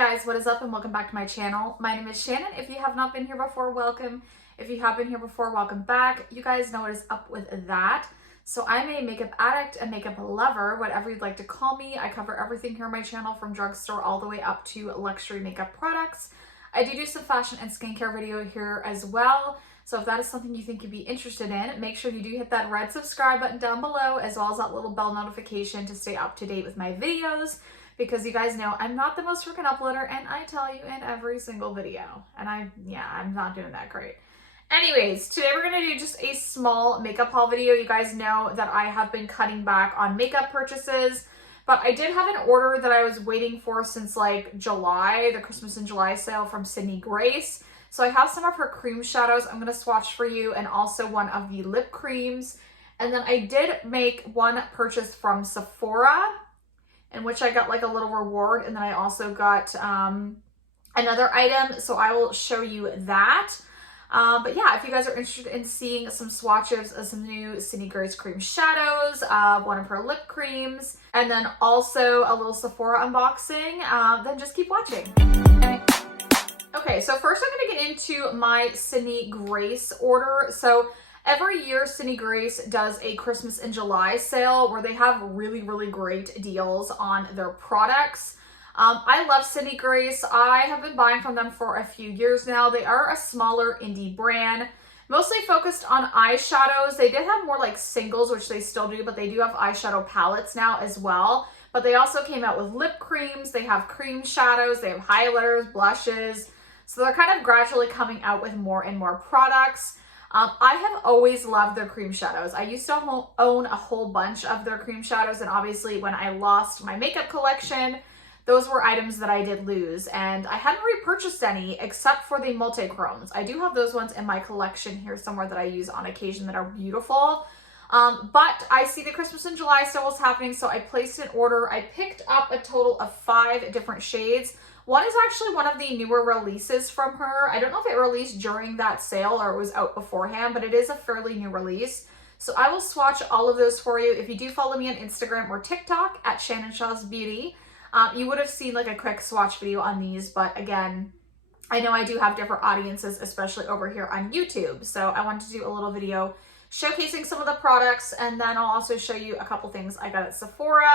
guys, what is up and welcome back to my channel. My name is Shannon. If you have not been here before, welcome. If you have been here before, welcome back. You guys know what is up with that. So I'm a makeup addict, a makeup lover, whatever you'd like to call me. I cover everything here on my channel from drugstore all the way up to luxury makeup products. I do some fashion and skincare video here as well. So if that is something you think you'd be interested in, make sure you do hit that red subscribe button down below, as well as that little bell notification to stay up to date with my videos. Because you guys know I'm not the most freaking uploader, and I tell you in every single video. And I'm not doing that great. Anyways, today we're going to do just a small makeup haul video. You guys know that I have been cutting back on makeup purchases, but I did have an order that I was waiting for since like July, the Christmas in July sale from Sydney Grace. So I have some of her cream shadows I'm going to swatch for you, and also one of the lip creams. And then I did make one purchase from Sephora, in which I got like a little reward, and then I also got another item, so I will show you that. But yeah, if you guys are interested in seeing some swatches of some new Sydney Grace cream shadows, one of her lip creams, and then also a little Sephora unboxing, then just keep watching. Okay, so first I'm going to get into my Sydney Grace order. So every year, Sydney Grace does a Christmas in July sale where they have really, really great deals on their products. I love Sydney Grace. I have been buying from them for a few years now. They are a smaller indie brand, mostly focused on eyeshadows. They did have more like singles, which they still do, but they do have eyeshadow palettes now as well. But they also came out with lip creams. They have cream shadows. They have highlighters, blushes. So they're kind of gradually coming out with more and more products. I have always loved their cream shadows. I used to own a whole bunch of their cream shadows, and obviously when I lost my makeup collection, those were items that I did lose, and I hadn't repurchased any except for the multi-chromes. I do have those ones in my collection here somewhere that I use on occasion that are beautiful. But I see the Christmas in July sale was happening, so I placed an order. I picked up a total of 5 different shades. One is actually one of the newer releases from her. I don't know if it released during that sale or it was out beforehand, but it is a fairly new release. So I will swatch all of those for you. If you do follow me on Instagram or TikTok at Shannon Shaw's Beauty, you would have seen like a quick swatch video on these. But again, I know I do have different audiences, especially over here on YouTube. So I wanted to do a little video showcasing some of the products, and then I'll also show you a couple things I got at Sephora.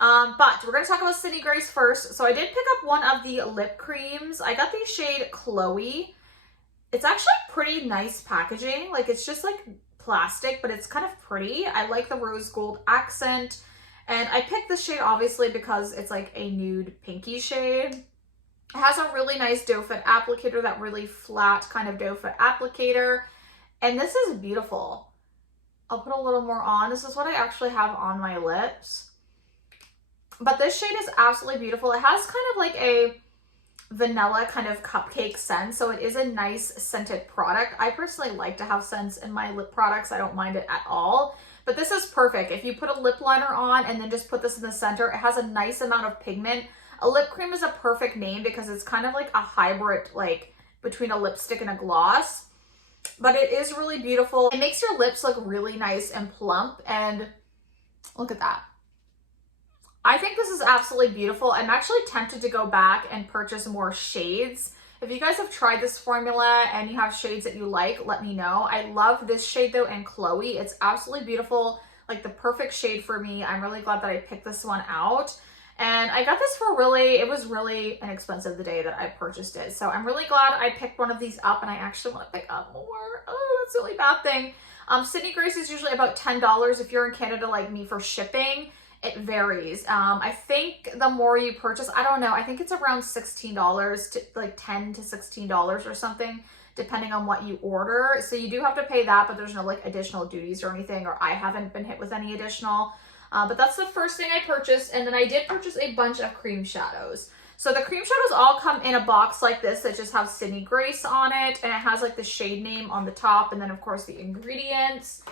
But we're going to talk about Sydney Grace first. So I did pick up one of the lip creams. I got the shade Chloe. It's actually pretty nice packaging. Like, it's just like plastic, but it's kind of pretty. I like the rose gold accent. And I picked this shade obviously because it's like a nude pinky shade. It has a really nice doe foot applicator, that really flat kind of doe foot applicator. And this is beautiful. I'll put a little more on. This is what I actually have on my lips. But this shade is absolutely beautiful. It has kind of like a vanilla kind of cupcake scent, so it is a nice scented product. I personally like to have scents in my lip products. I don't mind it at all. But this is perfect. If you put a lip liner on and then just put this in the center, it has a nice amount of pigment. A lip cream is a perfect name because it's kind of like a hybrid, like between a lipstick and a gloss. But it is really beautiful. It makes your lips look really nice and plump, and look at that. I think this is absolutely beautiful. I'm actually tempted to go back and purchase more shades. If you guys have tried this formula and you have shades that you like, let me know. I love this shade though, and Chloe. It's absolutely beautiful, like the perfect shade for me. I'm really glad that I picked this one out. And I got this for it was really inexpensive the day that I purchased it. So I'm really glad I picked one of these up, and I actually want to pick up more. Oh, that's a really bad thing. Sydney Grace is usually about $10 if you're in Canada like me for shipping. It varies. I think the more you purchase, I don't know, I think it's around $16 to like $10 to $16 or something, depending on what you order. So you do have to pay that, but there's no like additional duties or anything, or I haven't been hit with any additional. But that's the first thing I purchased. And then I did purchase a bunch of cream shadows. So the cream shadows all come in a box like this that just have Sydney Grace on it, and it has like the shade name on the top, and then of course the ingredients.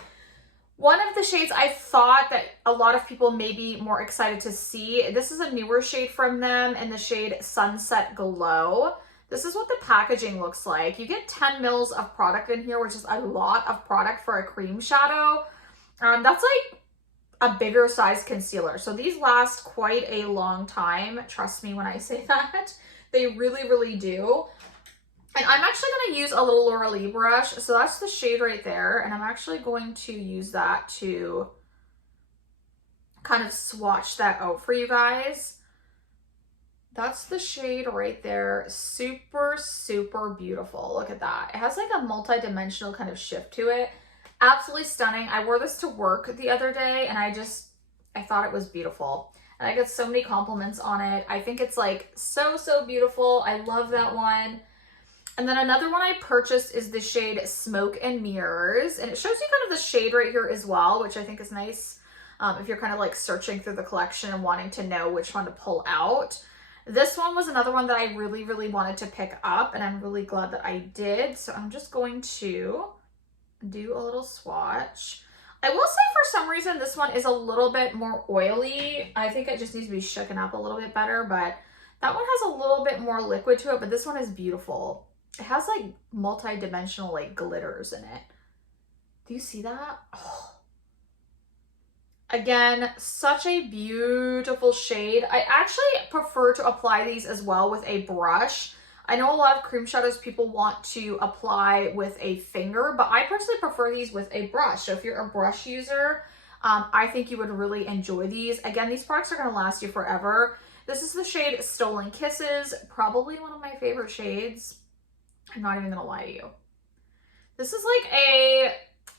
One of the shades I thought that a lot of people may be more excited to see, this is a newer shade from them, in the shade Sunset Glow. This is what the packaging looks like. You get 10 mils of product in here, which is a lot of product for a cream shadow. That's like a bigger size concealer. So these last quite a long time. Trust me when I say that. They really, really do. And I'm actually going to use a little Laura brush. So that's the shade right there. And I'm actually going to use that to kind of swatch that out for you guys. That's the shade right there. Super, super beautiful. Look at that. It has like a multi-dimensional kind of shift to it. Absolutely stunning. I wore this to work the other day and I thought it was beautiful. And I got so many compliments on it. I think it's like so, so beautiful. I love that one. And then another one I purchased is the shade Smoke and Mirrors. And it shows you kind of the shade right here as well, which I think is nice if you're kind of like searching through the collection and wanting to know which one to pull out. This one was another one that I really, really wanted to pick up, and I'm really glad that I did. So I'm just going to do a little swatch. I will say for some reason this one is a little bit more oily. I think it just needs to be shaken up a little bit better, but that one has a little bit more liquid to it, but this one is beautiful. It has like multi-dimensional like glitters in it. Do you see that? Oh. Again, such a beautiful shade. I actually prefer to apply these as well with a brush. I know a lot of cream shadows people want to apply with a finger, but I personally prefer these with a brush. So if you're a brush user, I think you would really enjoy these. Again, these products are going to last you forever. This is the shade Stolen Kisses, probably one of my favorite shades. I'm not even going to lie to you. This is like a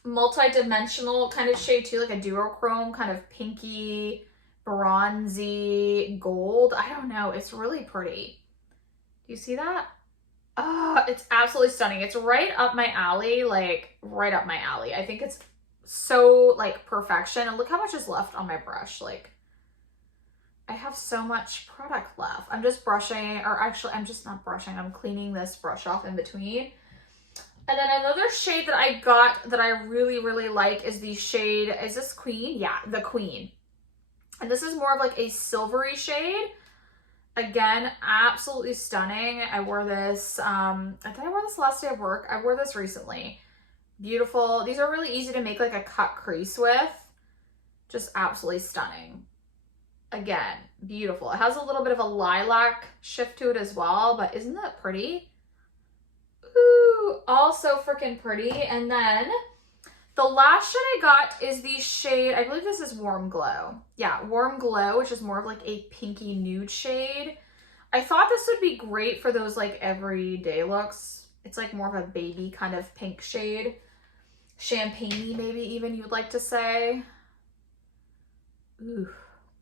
multi-dimensional kind of shade too, like a duochrome, kind of pinky, bronzy, gold. I don't know. It's really pretty. Do you see that? Oh, it's absolutely stunning. It's right up my alley, like right up my alley. I think it's so like perfection. And look how much is left on my brush. Like I have so much product left. I'm just brushing, or actually I'm just not brushing. I'm cleaning this brush off in between. And then another shade that I got that I really, really like is the shade, is this Queen? Yeah, the Queen. And this is more of like a silvery shade. Again, absolutely stunning. I wore this, I think I wore this last day of work. I wore this recently. Beautiful. These are really easy to make like a cut crease with. Just absolutely stunning. Again, beautiful. It has a little bit of a lilac shift to it as well, but isn't that pretty? Ooh, also freaking pretty. And then the last shade I got is the shade, I believe this is Warm Glow. Yeah, Warm Glow, which is more of like a pinky nude shade. I thought this would be great for those like everyday looks. It's like more of a baby kind of pink shade. Champagne-y maybe even you would like to say. Ooh,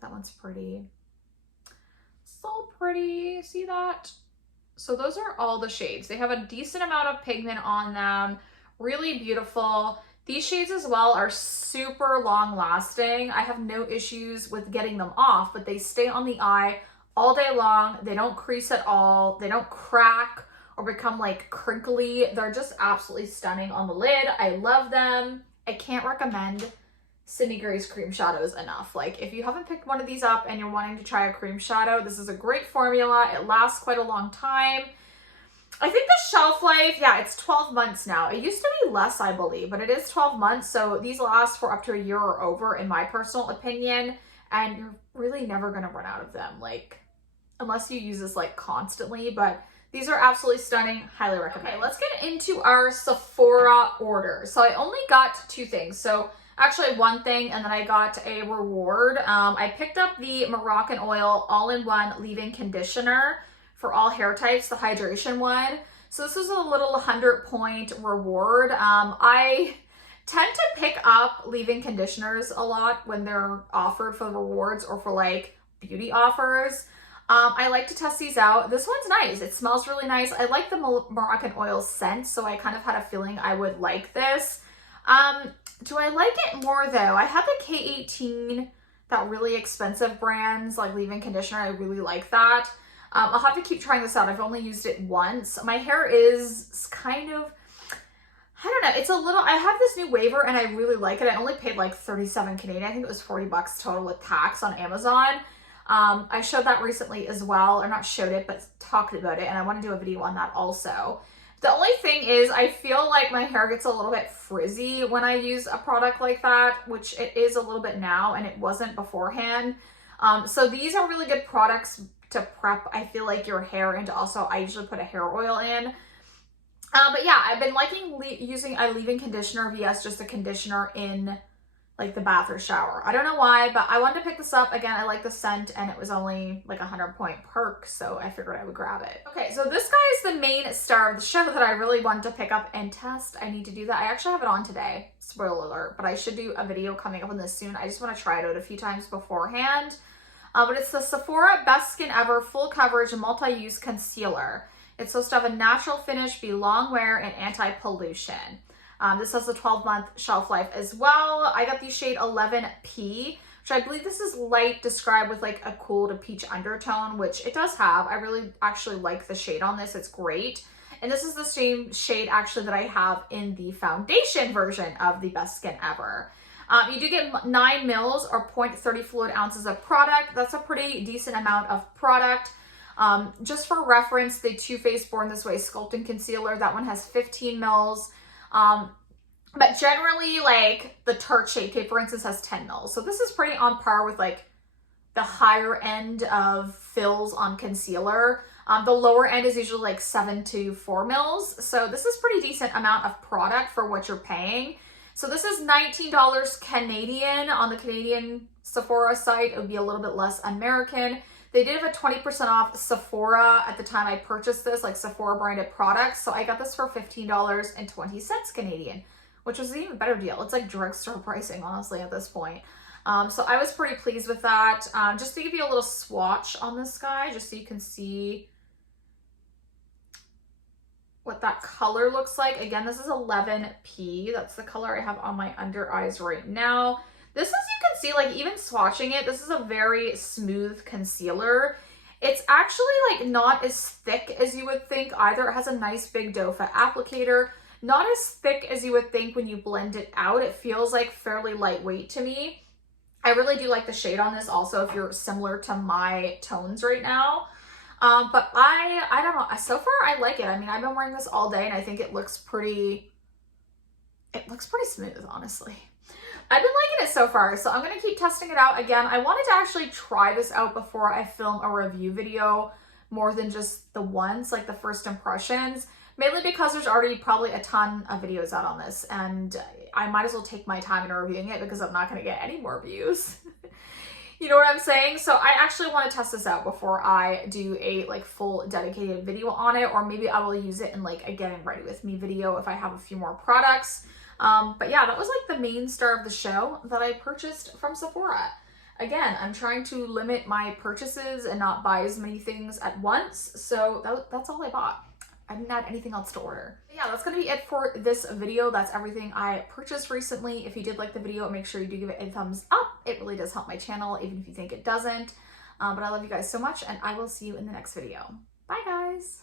that one's pretty. So pretty, see that? So those are all the shades. They have a decent amount of pigment on them. Really beautiful. These shades as well are super long lasting. I have no issues with getting them off, but they stay on the eye all day long. They don't crease at all. They don't crack or become like crinkly. They're just absolutely stunning on the lid. I love them. I can't recommend Sydney Grace cream shadows enough. Like if you haven't picked one of these up and you're wanting to try a cream shadow, this is a great formula. It lasts quite a long time. I think the shelf life, yeah, it's 12 months now. It used to be less, I believe, but it is 12 months. So these last for up to a year or over, in my personal opinion, and you're really never going to run out of them, like, unless you use this like constantly, but these are absolutely stunning. Highly recommend. Okay, let's get into our Sephora order. So I only got two things. So actually one thing, and then I got a reward. I picked up the Moroccan Oil All-in-One Leave-In Conditioner for all hair types, the hydration one. So this is a little 100-point reward. I tend to pick up leave-in conditioners a lot when they're offered for rewards or for like beauty offers. I like to test these out. This one's nice. It smells really nice. I like the Moroccan Oil scent, so I kind of had a feeling I would like this. Do I like it more though? I had the K18, that really expensive brands like leave-in conditioner. I really like that. I'll have to keep trying this out. I've only used it once. My hair is kind of, I don't know. It's a little, I have this new waver and I really like it. I only paid like 37 Canadian. I think it was 40 bucks total with tax on Amazon. I showed that recently as well, or not showed it, but talked about it. And I want to do a video on that also. The only thing is I feel like my hair gets a little bit frizzy when I use a product like that, which it is a little bit now and it wasn't beforehand. So these are really good products to prep, I feel like, your hair, and also I usually put a hair oil in. But yeah, I've been liking using a leave-in conditioner vs just a conditioner in like the bath or shower. I don't know why, but I wanted to pick this up. Again, I like the scent, and it was only like 100-point perk, so I figured I would grab it. Okay, so this guy is the main star of the show that I really wanted to pick up and test. I need to do that. I actually have it on today, spoiler alert, but I should do a video coming up on this soon. I just want to try it out a few times beforehand. But it's the Sephora Best Skin Ever Full Coverage Multi-Use Concealer. It's supposed to have a natural finish, be long wear, and anti-pollution. This has a 12-month shelf life as well. I got the shade 11P, which I believe this is light, described with like a cool to peach undertone, which it does have. I really actually like the shade on this. It's great. And this is the same shade actually that I have in the foundation version of the Best Skin Ever. You do get 9 mils or 0.30 fluid ounces of product. That's a pretty decent amount of product. Just for reference, the Too Faced Born This Way Sculpting Concealer, that one has 15 mils. But generally, like the Tarte Shape Tape, for instance, has 10 mils. So this is pretty on par with like the higher end of fills on concealer. The lower end is usually like 7 to 4 mils. So this is pretty decent amount of product for what you're paying. So this is $19 Canadian. On the Canadian Sephora site, it would be a little bit less American. They did have a 20% off Sephora at the time I purchased this, like Sephora branded products. So I got this for $15.20 Canadian, which was an even better deal. It's like drugstore pricing, honestly, at this point. So I was pretty pleased with that. Just to give you a little swatch on this guy, just so you can see what that color looks like. Again, this is 11P. That's the color I have on my under eyes right now. This, as you can see, like even swatching it, this is a very smooth concealer. It's actually like not as thick as you would think either. It has a nice big doe foot applicator. Not as thick as you would think when you blend it out. It feels like fairly lightweight to me. I really do like the shade on this also if you're similar to my tones right now. But I don't know. So far, I like it. I mean, I've been wearing this all day and I think it looks pretty smooth, honestly. I've been liking it so far, so I'm going to keep testing it out. Again, I wanted to actually try this out before I film a review video more than just the once, like the first impressions, mainly because there's already probably a ton of videos out on this, and I might as well take my time in reviewing it because I'm not going to get any more views. You know what I'm saying? So I actually want to test this out before I do a like full dedicated video on it, or maybe I will use it in like a getting ready with me video if I have a few more products. But yeah, that was like the main star of the show that I purchased from Sephora. Again, I'm trying to limit my purchases and not buy as many things at once. So that's all I bought. I didn't add anything else to order. But yeah, that's going to be it for this video. That's everything I purchased recently. If you did like the video, make sure you do give it a thumbs up. It really does help my channel, even if you think it doesn't. But I love you guys so much, and I will see you in the next video. Bye, guys.